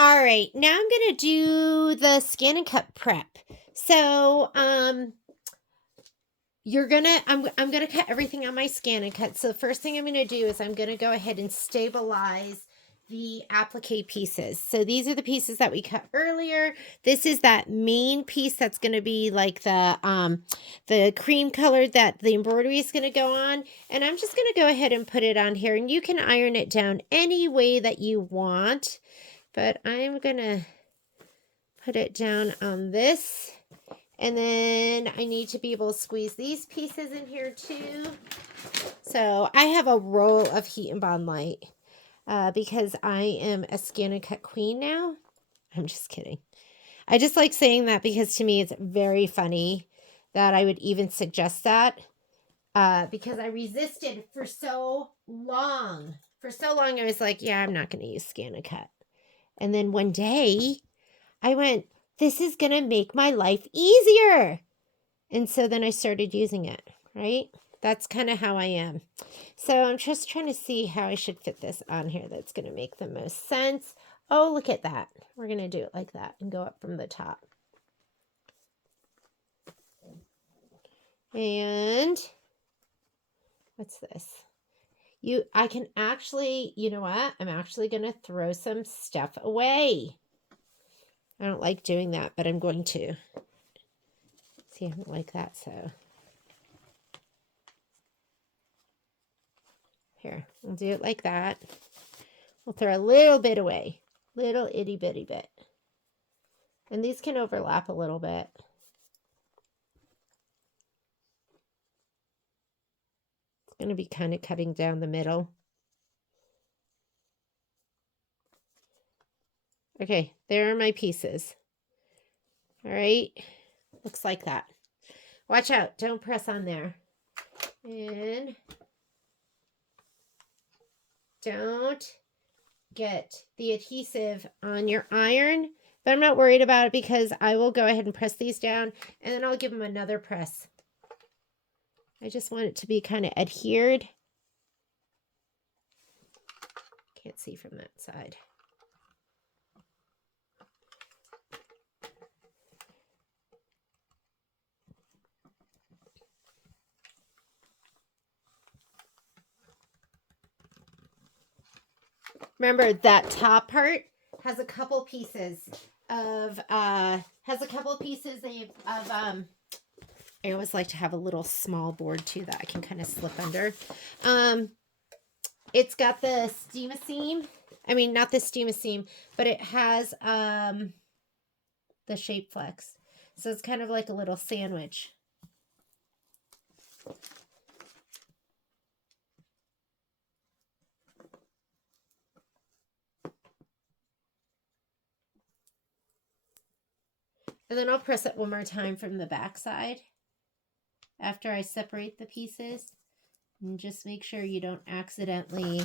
All right, now I'm gonna do the scan and cut prep. So, I'm gonna cut everything on my scan and cut. So the first thing I'm gonna do is I'm gonna go ahead and stabilize the applique pieces. So these are the pieces that we cut earlier. This is that main piece that's gonna be like the cream color that the embroidery is gonna go on. And I'm just gonna go ahead and put it on here, and you can iron it down any way that you want. But I'm gonna put it down on this. And then I need to be able to squeeze these pieces in here too. So I have a roll of Heat and Bond Lite because I am a scan and cut queen now. I'm just kidding. I just like saying that because to me it's very funny that I would even suggest that because I resisted for so long. For so long I was like, yeah, I'm not going to use scan and cut. And then one day I went, this is going to make my life easier. And so then I started using it, right? That's kind of how I am. So I'm just trying to see how I should fit this on here that's going to make the most sense. Oh, look at that. We're going to do it like that and go up from the top. And what's this? I can actually, you know what? I'm actually going to throw some stuff away. I don't like doing that, but I'm going to. See, I don't like that, so. Here, we'll do it like that. We'll throw a little bit away. Little itty bitty bit. And these can overlap a little bit. It's going to be kind of cutting down the middle. Okay, there are my pieces. All right, looks like that. Watch out, don't press on there. And don't get the adhesive on your iron, but I'm not worried about it because I will go ahead and press these down and then I'll give them another press. I just want it to be kind of adhered. Can't see from that side. Remember that top part has a couple pieces of I always like to have a little small board too that I can kind of slip under. It's got the steam-a-seam. I mean, not the steam-a-seam, but it has the shape flex. So it's kind of like a little sandwich. And then I'll press it one more time from the back side after I separate the pieces. And just make sure you don't accidentally...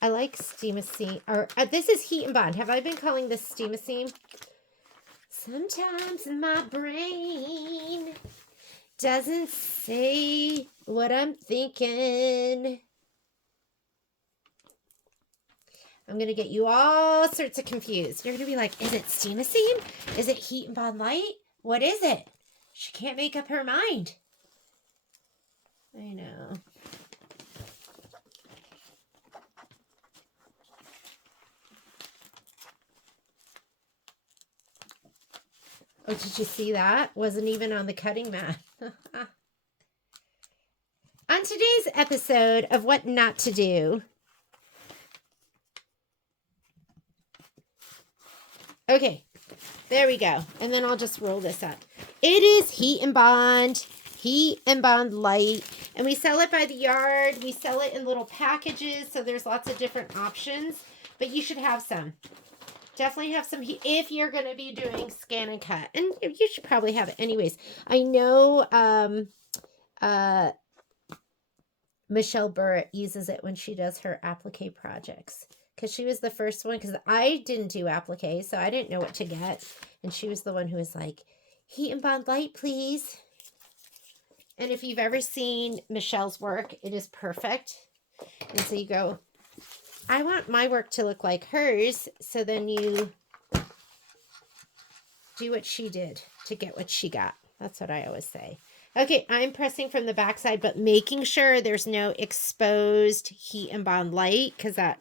I like steam-a-seam. Or this is Heat and Bond. Have I been calling this steam-a-seam? Sometimes my brain doesn't say what I'm thinking. I'm going to get you all sorts of confused. You're going to be like, is it steam-a-seam? Is it Heat and Bond Lite? What is it? She can't make up her mind. I know. Oh, did you see that? Wasn't even on the cutting mat. On today's episode of What Not to Do. Okay, there we go. And then I'll just roll this up. It is Heat and Bond Lite. And we sell it by the yard. We sell it in little packages. So there's lots of different options. But you should have some. Definitely have some if you're going to be doing scan and cut. And you should probably have it anyways. I know Michelle Burritt uses it when she does her applique projects. Because she was the first one. Because I didn't do applique. So I didn't know what to get. And she was the one who was like, Heat and Bond Lite, please. And if you've ever seen Michelle's work, it is perfect. And so you go I want my work to look like hers, so then you do what she did to get what she got. That's what I always say. Okay, I'm pressing from the back side, but making sure there's no exposed heat and bond light, because I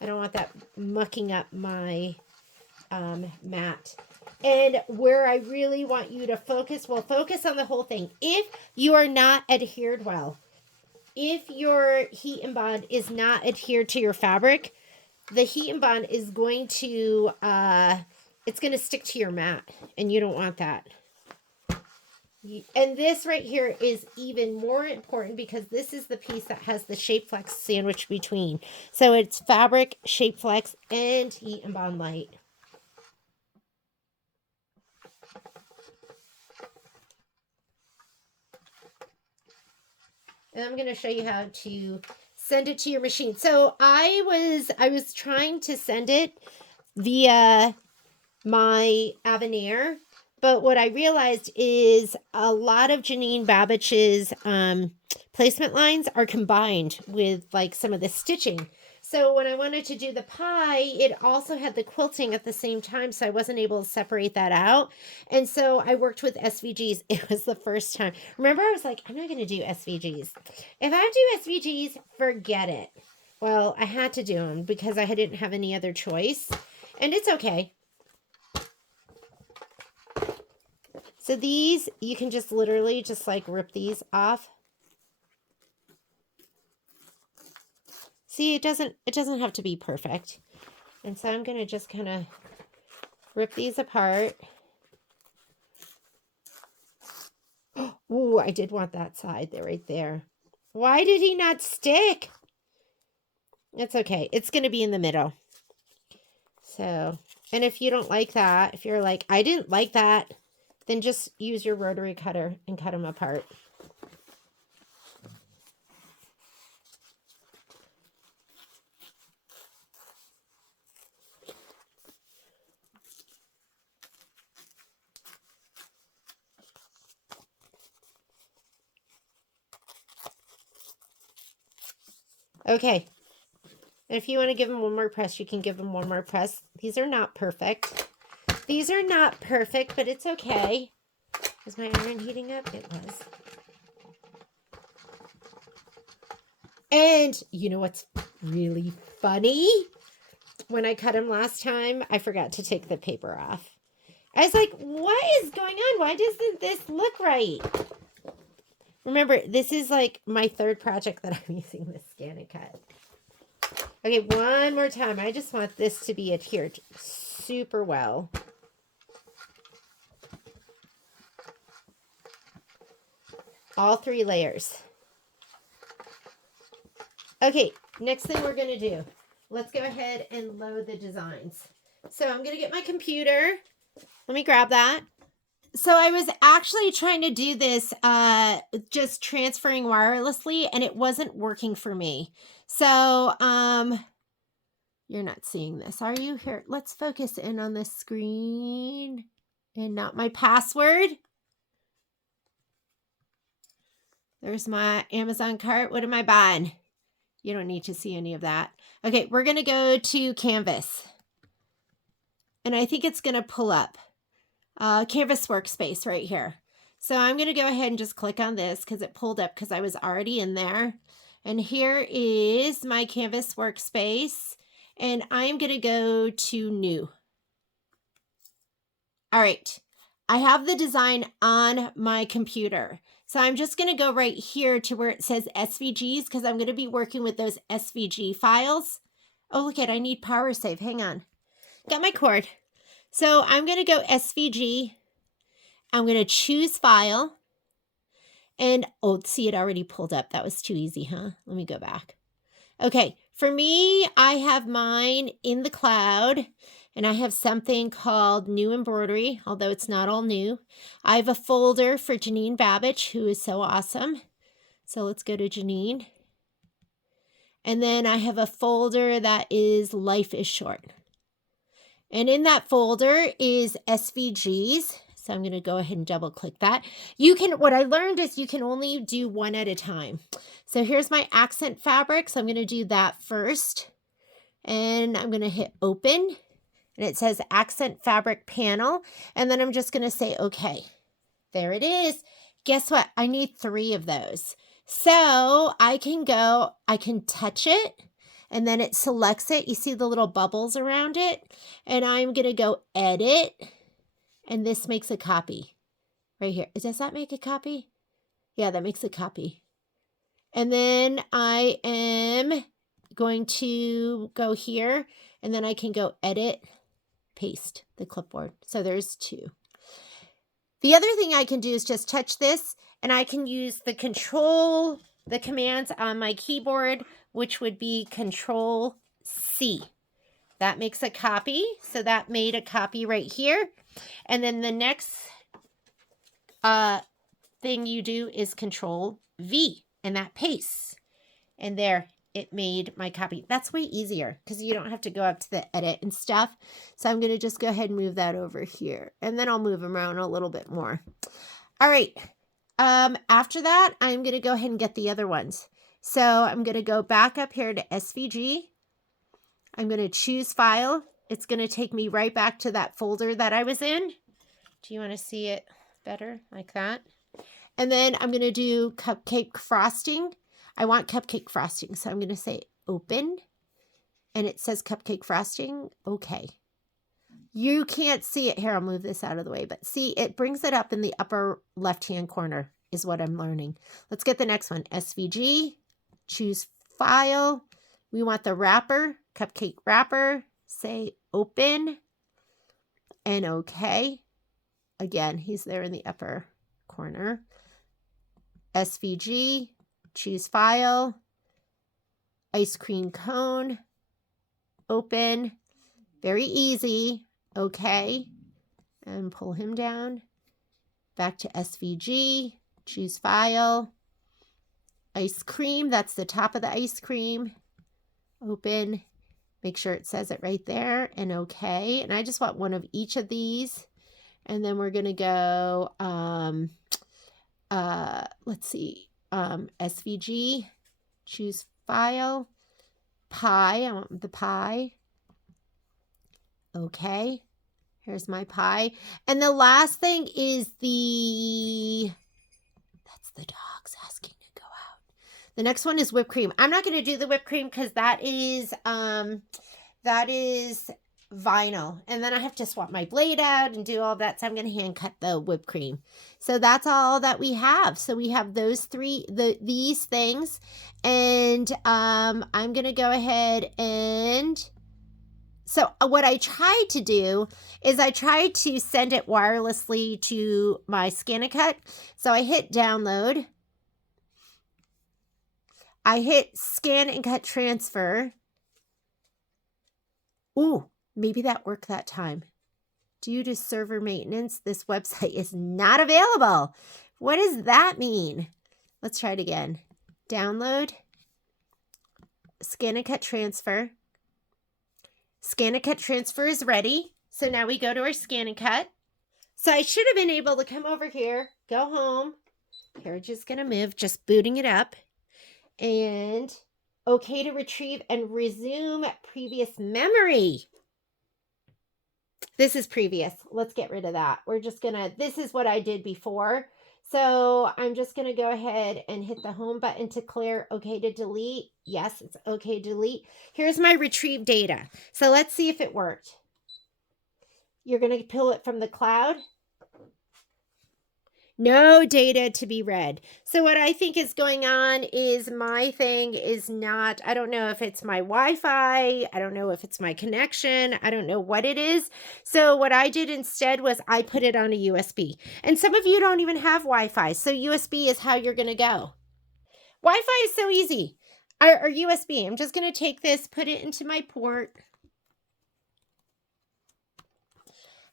don't want that mucking up my mat. And where I really want you to focus, well, focus on the whole thing. If you are not adhered well, if your heat and bond is not adhered to your fabric, the heat and bond is going to, it's going to stick to your mat, and you don't want that. And this right here is even more important because this is the piece that has the shape flex sandwich between. So it's fabric, shape flex, and heat and bond light. And I'm going to show you how to send it to your machine. So I was trying to send it via my Avenir, but what I realized is a lot of Janine Babich's placement lines are combined with like some of the stitching. So when I wanted to do the pie, it also had the quilting at the same time, so I wasn't able to separate that out. And so I worked with SVGs. It was the first time. Remember, I was like, I'm not going to do SVGs. If I do SVGs, forget it. Well, I had to do them because I didn't have any other choice. And it's okay. So these, you can just literally just like rip these off. See, it doesn't have to be perfect. And so I'm going to just kind of rip these apart. Ooh, I did want that side there, right there. Why did he not stick? It's okay. It's going to be in the middle. So, and if you don't like that, if you're like, I didn't like that, then just use your rotary cutter and cut them apart. Okay. And if you want to give them one more press, you can give them one more press. These are not perfect. These are not perfect, but it's okay. Was my iron heating up? It was. And you know what's really funny? When I cut them last time, I forgot to take the paper off. I was like, what is going on? Why doesn't this look right? Remember, this is like my third project that I'm using this scan and cut. Okay, one more time. I just want this to be adhered super well. All 3 layers. Okay, next thing we're going to do. Let's go ahead and load the designs. So I'm going to get my computer. Let me grab that. So I was actually trying to do this just transferring wirelessly, and it wasn't working for me. So you're not seeing this, are you? Here, let's focus in on this screen and not my password. There's my Amazon cart. What am I buying? You don't need to see any of that. Okay, we're going to go to Canvas. And I think it's going to pull up. Canvas Workspace right here. So I'm going to go ahead and just click on this because it pulled up because I was already in there. And here is my Canvas Workspace. And I'm going to go to New. All right. I have the design on my computer. So I'm just going to go right here to where it says SVGs because I'm going to be working with those SVG files. Oh, look at, I need power save. Hang on. Got my cord. So I'm going to go SVG. I'm going to choose file. And, oh, see, it already pulled up. That was too easy, huh? Let me go back. Okay, for me, I have mine in the cloud. And I have something called New Embroidery, although it's not all new. I have a folder for Janine Babich, who is so awesome. So let's go to Janine. And then I have a folder that is Life is Short. And in that folder is SVGs. So I'm going to go ahead and double click that. You can, what I learned is you can only do one at a time. So here's my accent fabric. So I'm going to do that first. and I'm going to hit open, and it says accent fabric panel, and then I'm just going to say okay. There it is. Guess what? I need 3 of those. So I can touch it, and then it selects it. You see the little bubbles around it, and I'm going to go edit, and this makes a copy right here. Does that make a copy? Yeah, that makes a copy. And then I am going to go here, and then I can go edit, paste the clipboard. So there's 2. The other thing I can do is just touch this, and I can use the commands on my keyboard, which would be Control C. That makes a copy. So that made a copy right here. And then the next thing you do is Control V, and that pastes. And there, it made my copy. That's way easier because you don't have to go up to the edit and stuff. So I'm going to just go ahead and move that over here, and then I'll move them around a little bit more. All right. After that, I'm going to go ahead and get the other ones. So I'm going to go back up here to SVG. I'm going to choose file. It's going to take me right back to that folder that I was in. Do you want to see it better like that? And then I'm going to do cupcake frosting. I want cupcake frosting, so I'm going to say open, and it says cupcake frosting. Okay. You can't see it here. I'll move this out of the way, but see, it brings it up in the upper left-hand corner is what I'm learning. Let's get the next one. SVG, choose file. We want the wrapper, cupcake wrapper. Say open and okay. Again, he's there in the upper corner. SVG, choose file, ice cream cone, open, very easy, okay, and pull him down, back to SVG, choose file, ice cream, that's the top of the ice cream, open, make sure it says it right there, and okay, and I just want one of each of these, and then we're going to go, let's see, SVG, choose file, pie, I want the pie. Okay, here's my pie. And the last thing is that's the dogs asking to go out. The next one is whipped cream. I'm not going to do the whipped cream because that is vinyl, and then I have to swap my blade out and do all that, so I'm going to hand cut the whipped cream. So that's all that we have. So we have those these things, and I'm going to go ahead and so what I tried to do is I tried to send it wirelessly to my ScanNCut. So I hit download, I hit scan and cut transfer. Ooh, maybe that worked that time. Due to server maintenance, this website is not available. What does that mean? Let's try it again. Download, scan and cut transfer. Scan and cut transfer is ready. So now we go to our scan and cut. So I should have been able to come over here, go home. Carriage is going to move, just booting it up. And okay to retrieve and resume previous memory. This is previous. Let's get rid of that. We're just going to, this is what I did before. So I'm just going to go ahead and hit the home button to clear. Okay to delete. Yes, it's okay to delete. Here's my retrieve data. So let's see if it worked. You're going to pull it from the cloud. No data to be read. So what I think is going on is my thing is not, I don't know if it's my Wi-Fi. I don't know if it's my connection. I don't know what it is. So what I did instead was I put it on a USB. And some of you don't even have Wi-Fi. So USB is how you're going to go. Wi-Fi is so easy. Or USB. I'm just going to take this, put it into my port.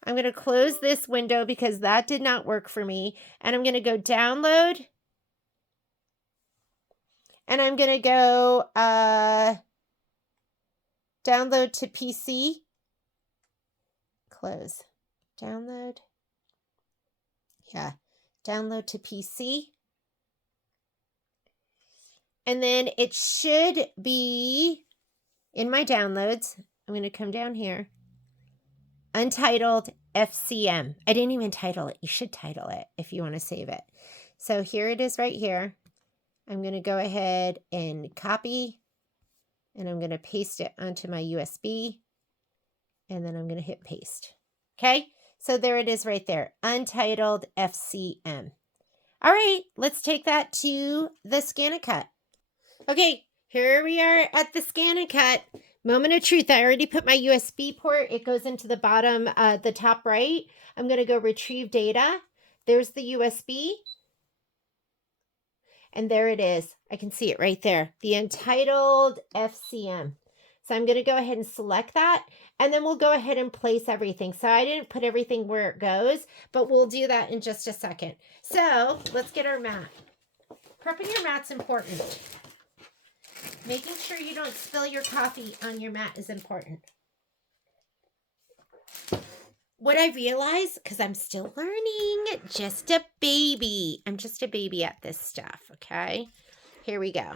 I'm going to close this window because that did not work for me. And I'm going to go download. And I'm going to go download to PC. Close. Download. Yeah. Download to PC. And then it should be in my downloads, I'm going to come down here. Untitled FCM. I didn't even title it. You should title it if you want to save it. So here it is right here. I'm going to go ahead and copy, and I'm going to paste it onto my USB, and then I'm going to hit paste. Okay, so there it is right there. Untitled FCM. All right, let's take that to the Scan and Cut. Okay, here we are at the Scan and Cut. Moment of truth. I already put my USB port. It goes into the bottom, the top right. I'm going to go retrieve data. There's the USB. And there it is. I can see it right there. The Untitled FCM. So I'm going to go ahead and select that. And then we'll go ahead and place everything. So I didn't put everything where it goes, but we'll do that in just a second. So let's get our mat. Prepping your mat's important. Making sure you don't spill your coffee on your mat is important. What I realized, because I'm still learning, just a baby. I'm just a baby at this stuff, okay? Here we go.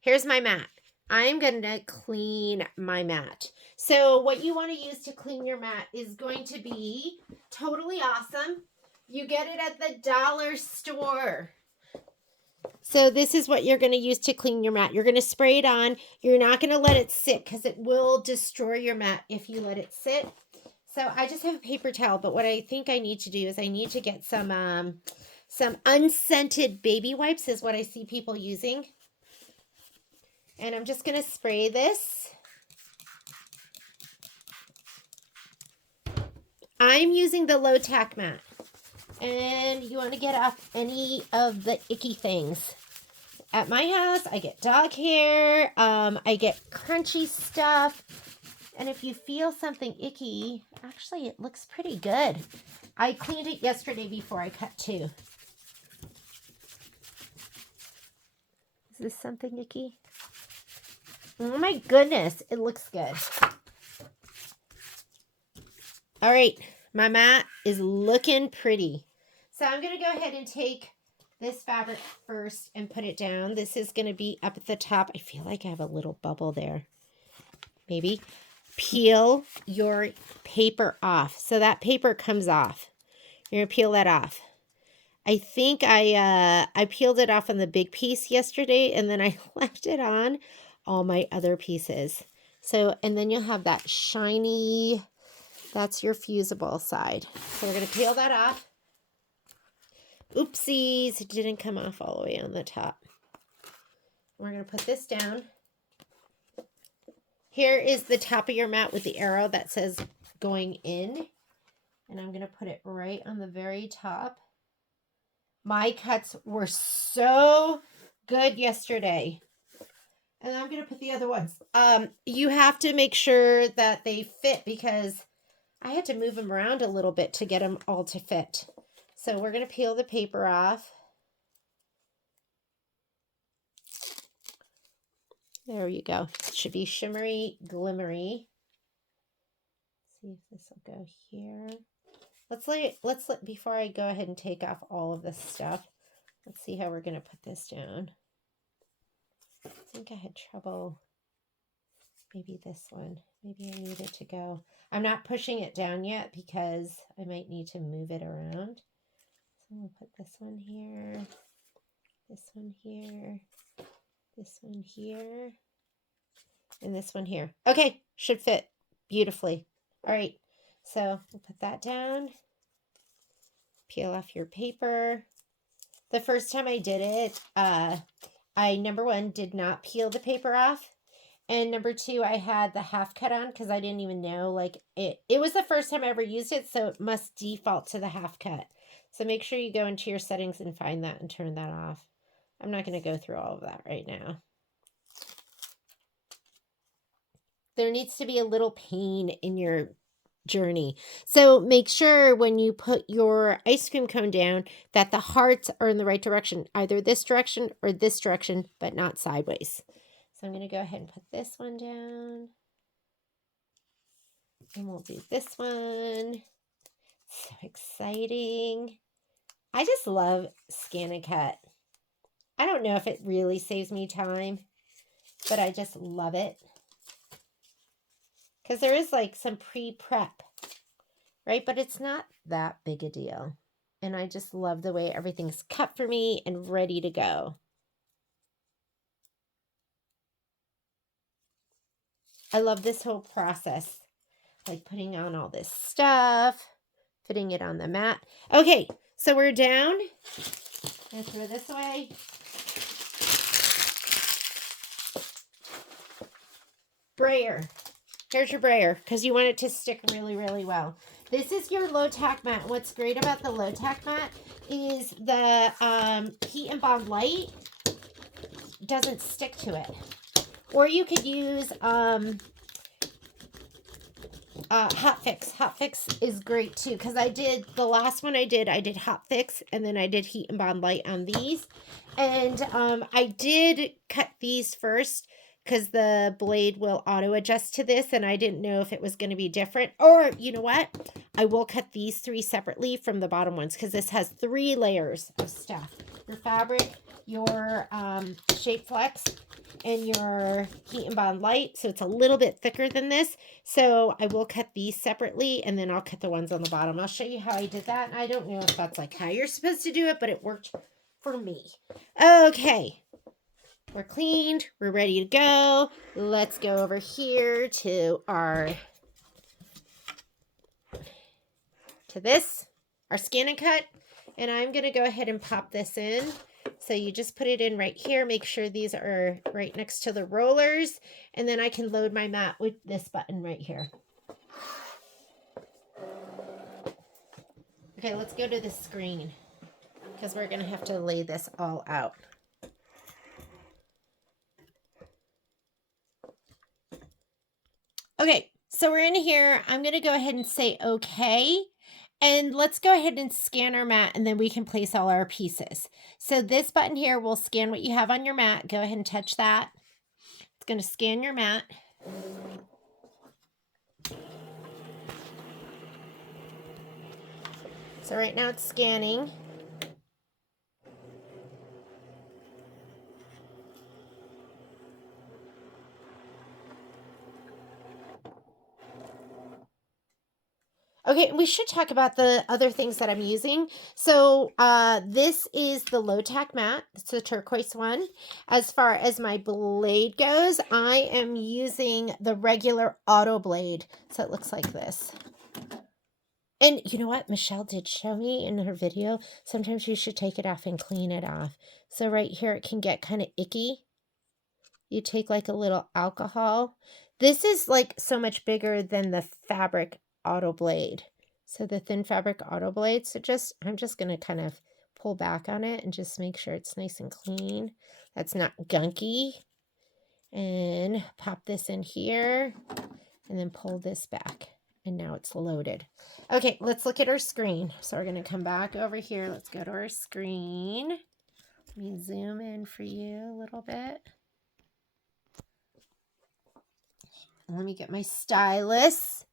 Here's my mat. I'm going to clean my mat. So what you want to use to clean your mat is going to be totally awesome. You get it at the dollar store. So this is what you're going to use to clean your mat. You're going to spray it on. You're not going to let it sit because it will destroy your mat if you let it sit. So I just have a paper towel, but what I think I need to do is I need to get some unscented baby wipes is what I see people using. And I'm just going to spray this. I'm using the low tack mat. And you want to get off any of the icky things. At my house, I get dog hair. I get crunchy stuff. And if you feel something icky, actually it looks pretty good. I cleaned it yesterday before I cut too. Is this something icky? Oh my goodness, it looks good. All right, my mat is looking pretty. So I'm going to go ahead and take this fabric first and put it down. This is going to be up at the top. I feel like I have a little bubble there. Maybe. Peel your paper off. So that paper comes off. You're going to peel that off. I think I peeled it off on the big piece yesterday, and then I left it on all my other pieces. So, and then you'll have that shiny, that's your fusible side. So we're going to peel that off. Oopsies, it didn't come off all the way on the top. We're going to put this down. Here is the top of your mat with the arrow that says going in. And I'm going to put it right on the very top. My cuts were so good yesterday. And I'm going to put the other ones. You have to make sure that they fit because I had to move them around a little bit to get them all to fit. So we're going to peel the paper off. There you go. It should be shimmery, glimmery. Let's see if this will go here. Let's let before I go ahead and take off all of this stuff. Let's see how we're going to put this down. I think I had trouble. Maybe this one. Maybe I need it to go. I'm not pushing it down yet because I might need to move it around. So we'll put this one here, this one here, this one here, and this one here. Okay, should fit beautifully. All right, so we'll put that down. Peel off your paper. The first time I did it, I, number one, did not peel the paper off. And number two, I had the half cut on because I didn't even know, like, it was the first time I ever used it, so it must default to the half cut. So make sure you go into your settings and find that and turn that off. I'm not going to go through all of that right now. There needs to be a little pain in your journey. So make sure when you put your ice cream cone down that the hearts are in the right direction, either this direction or this direction, but not sideways. So I'm going to go ahead and put this one down. And we'll do this one. So exciting. I just love Scan and Cut. I don't know if it really saves me time, but I just love it. because there is like some pre-prep, right? But it's not that big a deal. And I just love the way everything's cut for me and ready to go. I love this whole process, like putting on all this stuff, putting it on the mat. Okay, so we're down. I'm gonna throw this away. Brayer. Here's your brayer, because you want it to stick really, really well. This is your low tack mat. What's great about the low tack mat is the Heat and Bond Lite doesn't stick to it. Or you could use Hot Fix. Hot Fix is great too, because the last one I did Hot Fix, and then I did Heat and Bond Lite on these. And I did cut these first because the blade will auto adjust to this, and I didn't know if it was going to be different. Or you know what? I will cut these 3 separately from the bottom ones, because this has 3 layers of stuff. Your fabric, your Shape Flex, and your Heat and Bond Lite. So it's a little bit thicker than this. So I will cut these separately, and then I'll cut the ones on the bottom. I'll show you how I did that. And I don't know if that's like how you're supposed to do it, but it worked for me. Okay. We're cleaned. We're ready to go. Let's go over here to our scan and cut. And I'm going to go ahead and pop this in. So you just put it in right here. Make sure these are right next to the rollers. And then I can load my mat with this button right here. Okay, let's go to the screen, because we're going to have to lay this all out. Okay, so we're in here. I'm going to go ahead and say okay. And let's go ahead and scan our mat, and then we can place all our pieces. So this button here will scan what you have on your mat. Go ahead and touch that. It's going to scan your mat. So right now it's scanning. Okay, we should talk about the other things that I'm using. So this is the low tack mat. It's the turquoise one. As far as my blade goes, I am using the regular auto blade. So it looks like this. And you know what? Michelle did show me in her video. Sometimes you should take it off and clean it off. So right here, it can get kind of icky. You take like a little alcohol. This is like so much bigger than the fabric auto blade. So the thin fabric auto blade. So I'm just going to kind of pull back on it and just make sure it's nice and clean. That's not gunky. And pop this in here and then pull this back. And now it's loaded. Okay, let's look at our screen. So we're going to come back over here. Let's go to our screen. Let me zoom in for you a little bit. Let me get my stylus.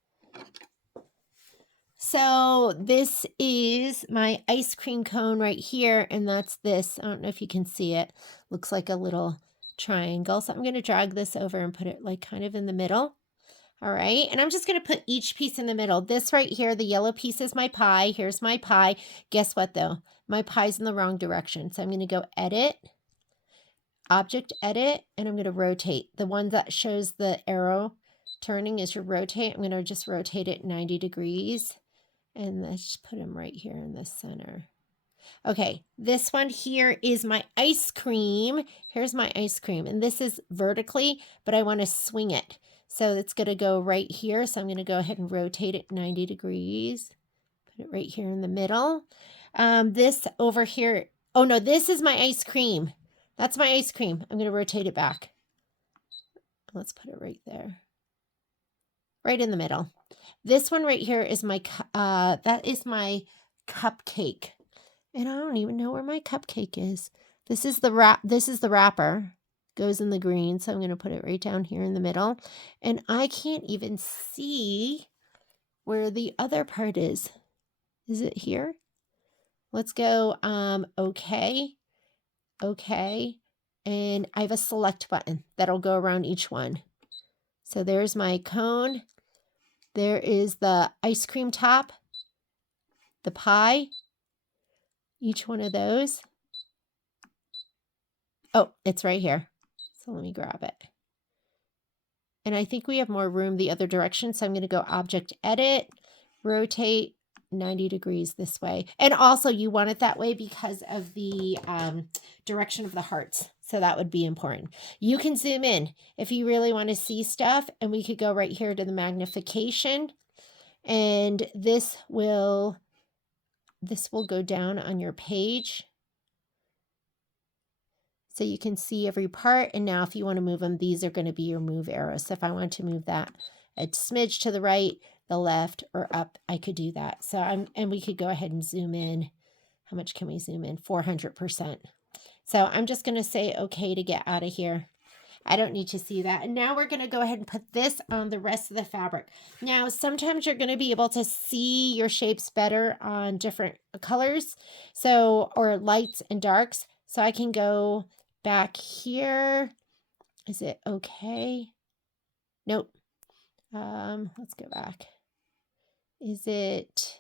So this is my ice cream cone right here, and that's this. I don't know if you can see it. Looks like a little triangle. So I'm going to drag this over and put it like kind of in the middle. All right, and I'm just going to put each piece in the middle. This right here, the yellow piece is my pie. Here's my pie. Guess what though? My pie's in the wrong direction. So I'm going to go edit, object edit, and I'm going to rotate. The one that shows the arrow turning is your rotate. I'm going to just rotate it 90 degrees. And let's put them right here in the center. Okay, this one here is my ice cream. Here's my ice cream. And this is vertically, but I want to swing it. So it's going to go right here. So I'm going to go ahead and rotate it 90 degrees. Put it right here in the middle. This over here. Oh, no, this is my ice cream. That's my ice cream. I'm going to rotate it back. Let's put it right there. Right in the middle. This one right here is my, that is my cupcake. And I don't even know where my cupcake is. This is the wrapper. Goes in the green. So I'm going to put it right down here in the middle. And I can't even see where the other part is. Is it here? Let's go, okay. Okay. And I have a select button that'll go around each one. So there's my cone. There is the ice cream top, the pie, each one of those. Oh, it's right here. So let me grab it. And I think we have more room the other direction. So I'm going to go Object Edit, rotate 90 degrees this way. And also you want it that way because of the direction of the hearts. So that would be important. You can zoom in if you really want to see stuff. And we could go right here to the magnification. And this will go down on your page. So you can see every part. And now if you want to move them, these are going to be your move arrows. So if I want to move that a smidge to the right, the left, or up, I could do that. So and we could go ahead and zoom in. How much can we zoom in? 400%. So I'm just going to say okay to get out of here. I don't need to see that. And now we're going to go ahead and put this on the rest of the fabric. Now, sometimes you're going to be able to see your shapes better on different colors. So, or lights and darks. So I can go back here. Is it okay? Nope. Let's go back. Is it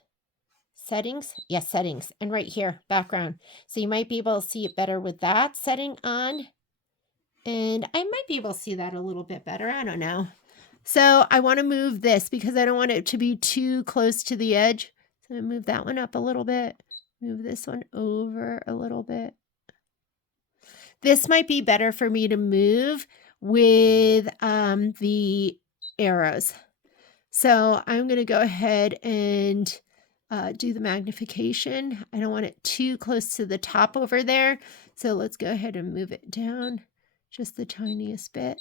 settings? Yes, settings. And right here, background. So you might be able to see it better with that setting on. And I might be able to see that a little bit better. I don't know. So I want to move this because I don't want it to be too close to the edge. So I move that one up a little bit. Move this one over a little bit. This might be better for me to move with the arrows. So I'm going to go ahead and do the magnification. I don't want it too close to the top over there. So let's go ahead and move it down just the tiniest bit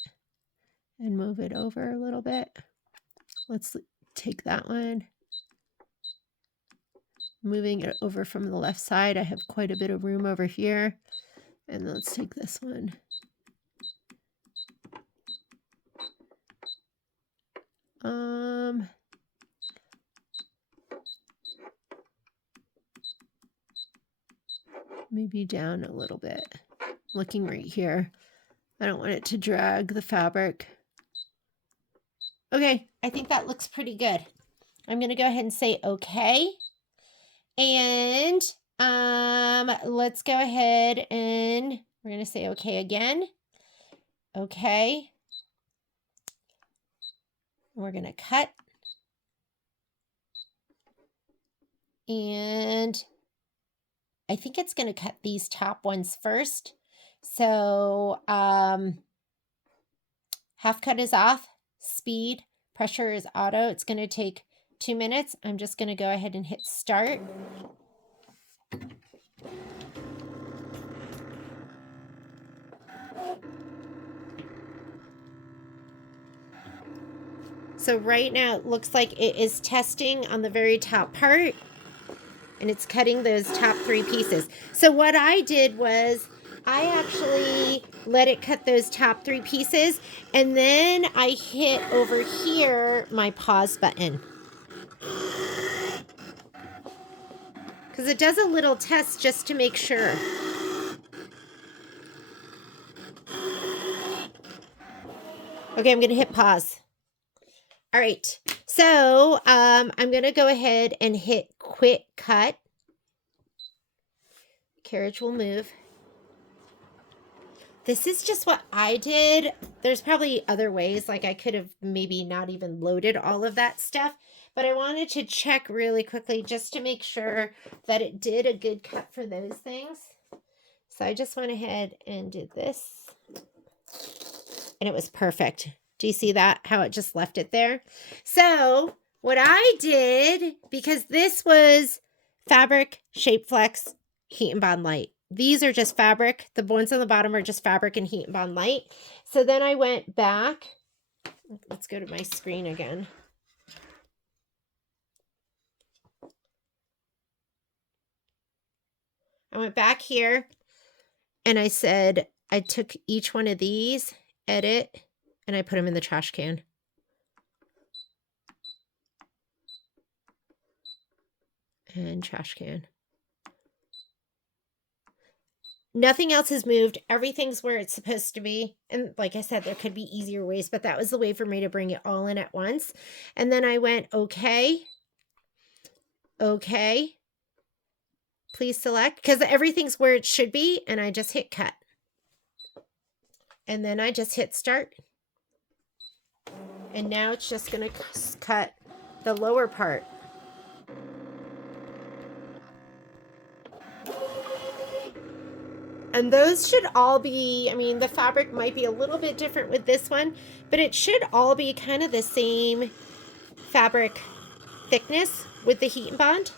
and move it over a little bit. Let's take that one. Moving it over from the left side. I have quite a bit of room over here. And let's take this one. Maybe down a little bit. Looking right here. I don't want it to drag the fabric. Okay, I think that looks pretty good. I'm going to go ahead and say okay. And let's go ahead and we're going to say okay again. Okay. We're going to cut. And I think it's going to cut these top ones first. So half cut is off, speed, pressure is auto. It's going to take 2 minutes. I'm just going to go ahead and hit start. So right now it looks like it is testing on the very top part and it's cutting those top 3 pieces. So what I did was I actually let it cut those top 3 pieces and then I hit over here my pause button. Because it does a little test just to make sure. Okay, I'm going to hit pause. All right, so I'm going to go ahead and hit quit cut. Carriage will move. This is just what I did. There's probably other ways, like I could have maybe not even loaded all of that stuff, but I wanted to check really quickly just to make sure that it did a good cut for those things. So I just went ahead and did this, and it was perfect. Do you see that? How it just left it there? So what I did, because this was fabric, shape flex, heat and bond light. These are just fabric. The ones on the bottom are just fabric and heat and bond light. So then I went back. Let's go to my screen again. I went back here and I said, I took each one of these, edit, and I put them in the trash can. And trash can. Nothing else has moved. Everything's where it's supposed to be. And like I said, there could be easier ways, but that was the way for me to bring it all in at once. And then I went, okay, okay, please select, because everything's where it should be. And I just hit cut. And then I just hit start. And now it's just going to cut the lower part. And those should all be, I mean, the fabric might be a little bit different with this one, but it should all be kind of the same fabric thickness with the heat and bond.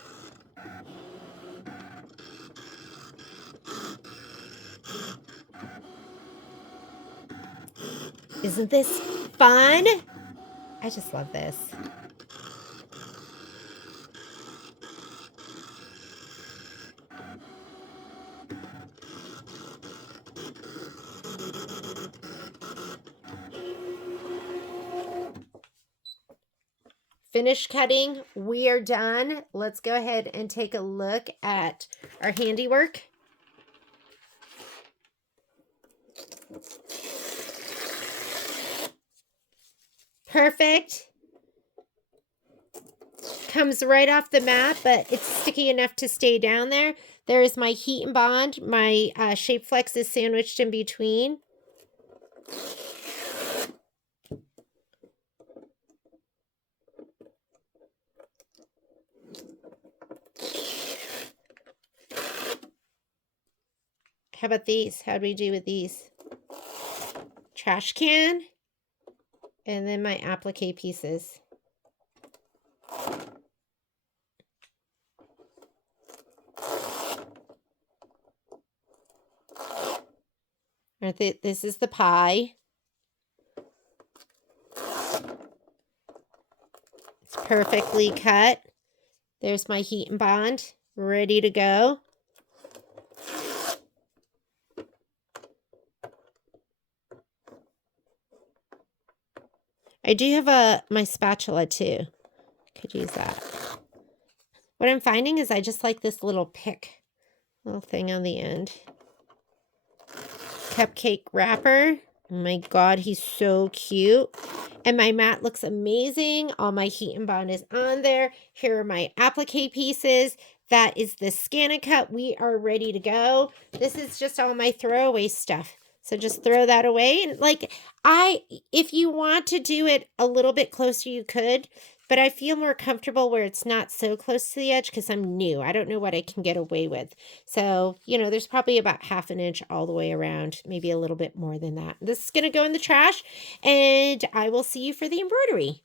Isn't this fun? I just love this. Finished cutting. We are done. Let's go ahead and take a look at our handiwork. Perfect. Comes right off the mat, but it's sticky enough to stay down there. There's my heat and bond. My shape flex is sandwiched in between. How about these? How do we do with these? Trash can. And then my applique pieces. This is the pie. It's perfectly cut. There's my heat and bond, ready to go. I do have my spatula too. Could use that. What I'm finding is I just like this little pick, little thing on the end. Cupcake wrapper. Oh my God, he's so cute. And my mat looks amazing. All my heat and bond is on there. Here are my applique pieces. That is the scan and cut. We are ready to go. This is just all my throwaway stuff. So just throw that away. And like, if you want to do it a little bit closer, you could, but I feel more comfortable where it's not so close to the edge because I'm new. I don't know what I can get away with. So, you know, there's probably about 1/2 inch all the way around, maybe a little bit more than that. This is going to go in the trash, and I will see you for the embroidery.